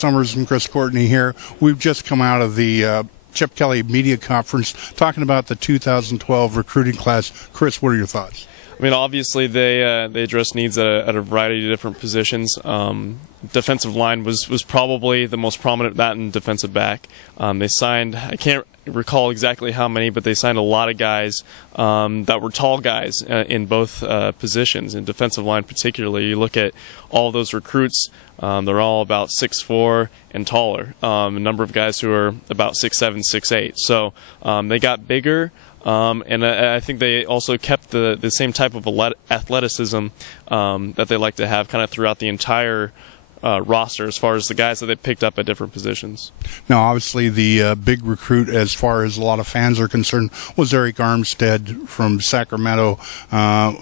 Summers and Chris Courtney here. We've just come out of the Chip Kelly media conference talking about the 2012 recruiting class. Chris, what are your thoughts? I mean, obviously they address needs at a variety of different positions. Defensive line was probably the most prominent, that and defensive back. They signed, I can't recall exactly how many, but they signed a lot of guys that were tall guys in both positions. In defensive line particularly, you look at all those recruits, they're all about 6'4" and taller. A number of guys who are about 6'7", 6'8". So they got bigger. And I think they also kept the same type of athleticism that they like to have kind of throughout the entire roster as far as the guys that they picked up at different positions. Now, obviously, the big recruit, as far as a lot of fans are concerned, was Eric Armstead from Sacramento,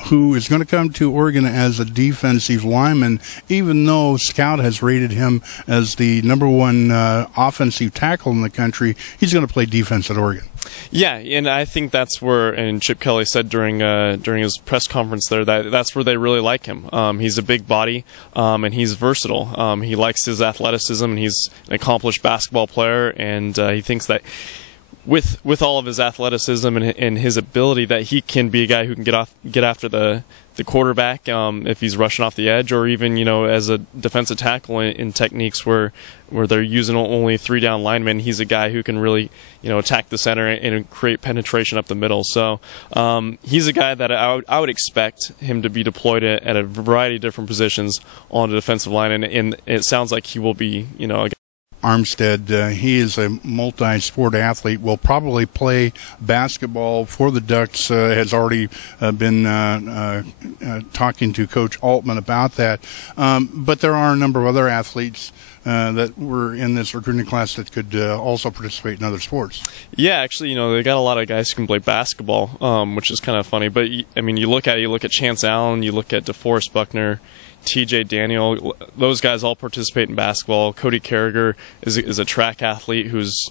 who is going to come to Oregon as a defensive lineman, even though Scout has rated him as the #1 offensive tackle in the country. He's going to play defense at Oregon. Yeah, and I think that's where, and Chip Kelly said during his press conference there, that's where they really like him. He's a big body, and he's versatile. He likes his athleticism, and he's an accomplished basketball player, and he thinks that with all of his athleticism and his ability, that he can be a guy who can get after the quarterback if he's rushing off the edge, or even as a defensive tackle in techniques where they're using only 3-down linemen. He's a guy who can really attack the center and create penetration up the middle. So he's a guy that I would expect him to be deployed at a variety of different positions on the defensive line, and it sounds like he will be a guy. Armstead, he is a multi-sport athlete, will probably play basketball for the Ducks, has already been talking to Coach Altman about that. But there are a number of other athletes that were in this recruiting class that could also participate in other sports. Yeah, actually, they got a lot of guys who can play basketball, which is kind of funny. But, I mean, you look at Chance Allen, you look at DeForest Buckner, T.J. Daniel, those guys all participate in basketball. Cody Carragher is a track athlete who's,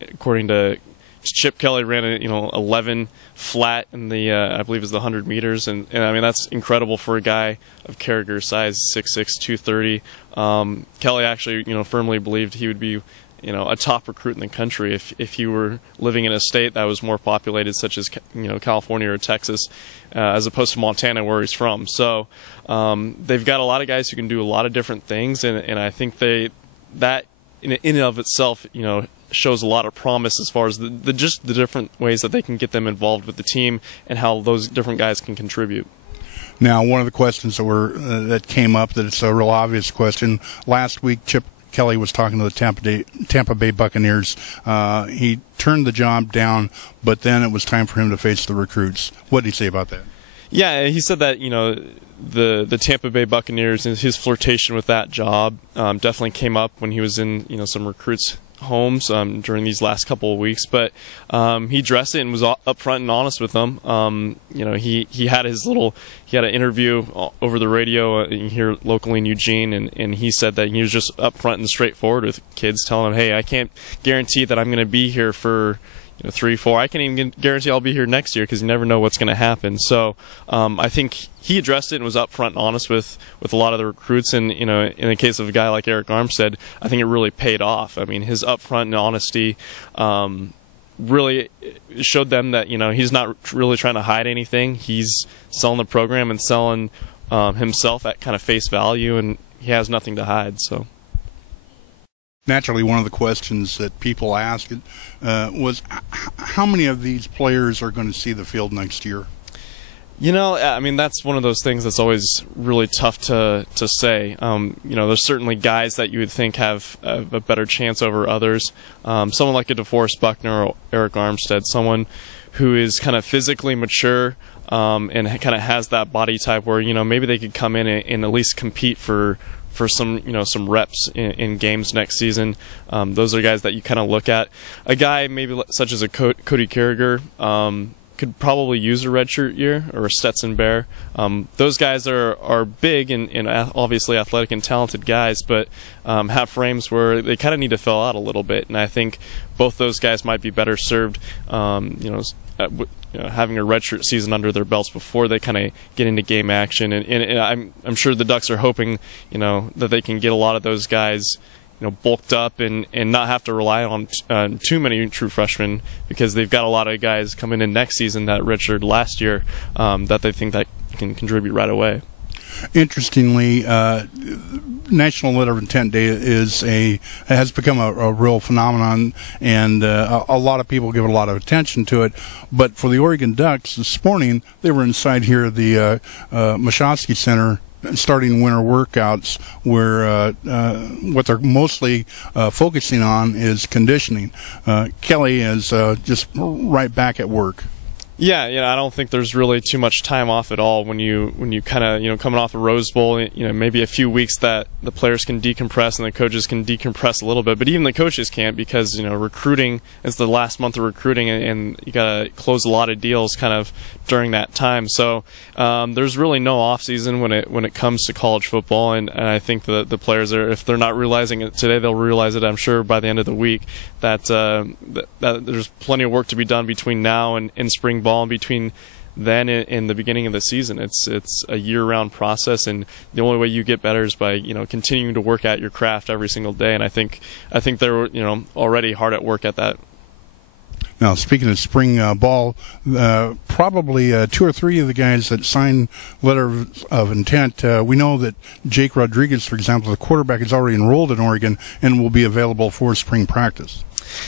according to Chip Kelly, ran 11 flat in the I believe is the 100 meters, and I mean that's incredible for a guy of Carragher's size, 6'6", 230. Kelly actually firmly believed he would be a top recruit in the country if he were living in a state that was more populated, such as California or Texas, as opposed to Montana, where he's from. So they've got a lot of guys who can do a lot of different things, and I think that in and of itself shows a lot of promise as far as just the different ways that they can get them involved with the team and how those different guys can contribute. Now, one of the questions that came up, that it's a real obvious question. Last week, Chip Kelly was talking to the Tampa Bay Buccaneers. He turned the job down, but then it was time for him to face the recruits. What did he say about that? Yeah, he said that the Tampa Bay Buccaneers and his flirtation with that job definitely came up when he was in some recruits' homes during these last couple of weeks, but he addressed it and was upfront and honest with them. He had an interview over the radio here locally in Eugene, and he said that he was just upfront and straightforward with kids, telling them, hey, I can't guarantee that I'm going to be here for 3, 4. I can't even guarantee I'll be here next year because you never know what's going to happen. So I think he addressed it and was upfront and honest with a lot of the recruits. And in the case of a guy like Eric Armstead, I think it really paid off. I mean, his upfront and honesty really showed them that he's not really trying to hide anything. He's selling the program and selling himself at kind of face value, and he has nothing to hide. So. Naturally, one of the questions that people asked was how many of these players are going to see the field next year? I mean, that's one of those things that's always really tough to say. There's certainly guys that you would think have a better chance over others. Someone like a DeForest Buckner or Eric Armstead, someone who is kind of physically mature and kind of has that body type where, maybe they could come in and at least compete for some reps in games next season. Those are guys that you kind of look at. A guy maybe such as a Cody Carragher could probably use a redshirt year, or a Stetson Bear. Those guys are big and obviously athletic and talented guys, but have frames where they kind of need to fill out a little bit. And I think both those guys might be better served, having a redshirt season under their belts before they kind of get into game action. And I'm sure the Ducks are hoping, that they can get a lot of those guys bulked up and not have to rely on too many true freshmen, because they've got a lot of guys coming in next season that redshirted last year that they think that can contribute right away. Interestingly, National Letter of Intent Day has become a real phenomenon, and a lot of people give a lot of attention to it. But for the Oregon Ducks this morning, they were inside here at the Mashosky Center starting winter workouts, where what they're mostly focusing on is conditioning. Kelly is just right back at work. Yeah, I don't think there's really too much time off at all when you kind of, coming off a Rose Bowl, maybe a few weeks that the players can decompress and the coaches can decompress a little bit, but even the coaches can't, because, recruiting is the last month of recruiting, and you got to close a lot of deals kind of during that time. So there's really no off season when it comes to college football, and I think the players are, if they're not realizing it today, they'll realize it, I'm sure, by the end of the week, that there's plenty of work to be done between now and spring ball, and between then and the beginning of the season. It's a year-round process, and the only way you get better is by continuing to work at your craft every single day. And I think they're already hard at work at that. Now, speaking of spring ball, probably 2 or 3 of the guys that signed letter of intent, we know that Jake Rodriguez, for example, the quarterback, is already enrolled in Oregon and will be available for spring practice.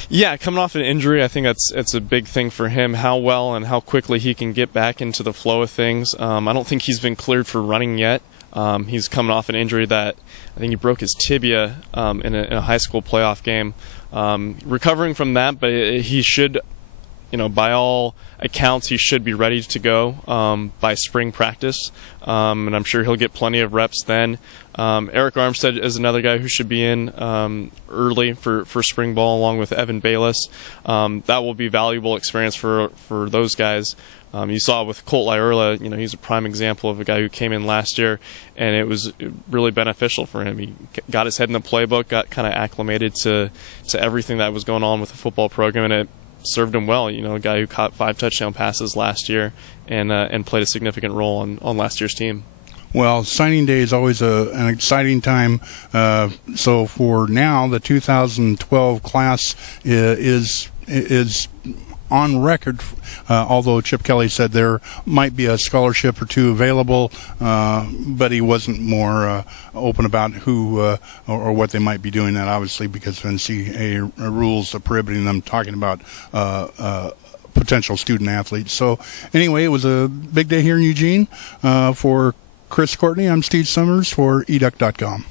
Yeah, coming off an injury, I think it's a big thing for him, how well and how quickly he can get back into the flow of things. I don't think he's been cleared for running yet. He's coming off an injury that I think he broke his tibia in a high school playoff game. Recovering from that, but he should, by all accounts, he should be ready to go by spring practice, and I'm sure he'll get plenty of reps then. Eric Armstead is another guy who should be in early for spring ball, along with Evan Bayless. That will be valuable experience for those guys. You saw with Colt Lyerla, he's a prime example of a guy who came in last year, and it was really beneficial for him. He got his head in the playbook, got kind of acclimated to everything that was going on with the football program, and it served him well. A guy who caught 5 touchdown passes last year and played a significant role on last year's team. Well, signing day is always an exciting time. So for now, the 2012 class is on record, although Chip Kelly said there might be a scholarship or 2 available, but he wasn't more open about who or what they might be doing that, obviously, because of NCAA rules prohibiting them talking about potential student athletes. So anyway, it was a big day here in Eugene. For Chris Courtney, I'm Steve Summers for educ.com.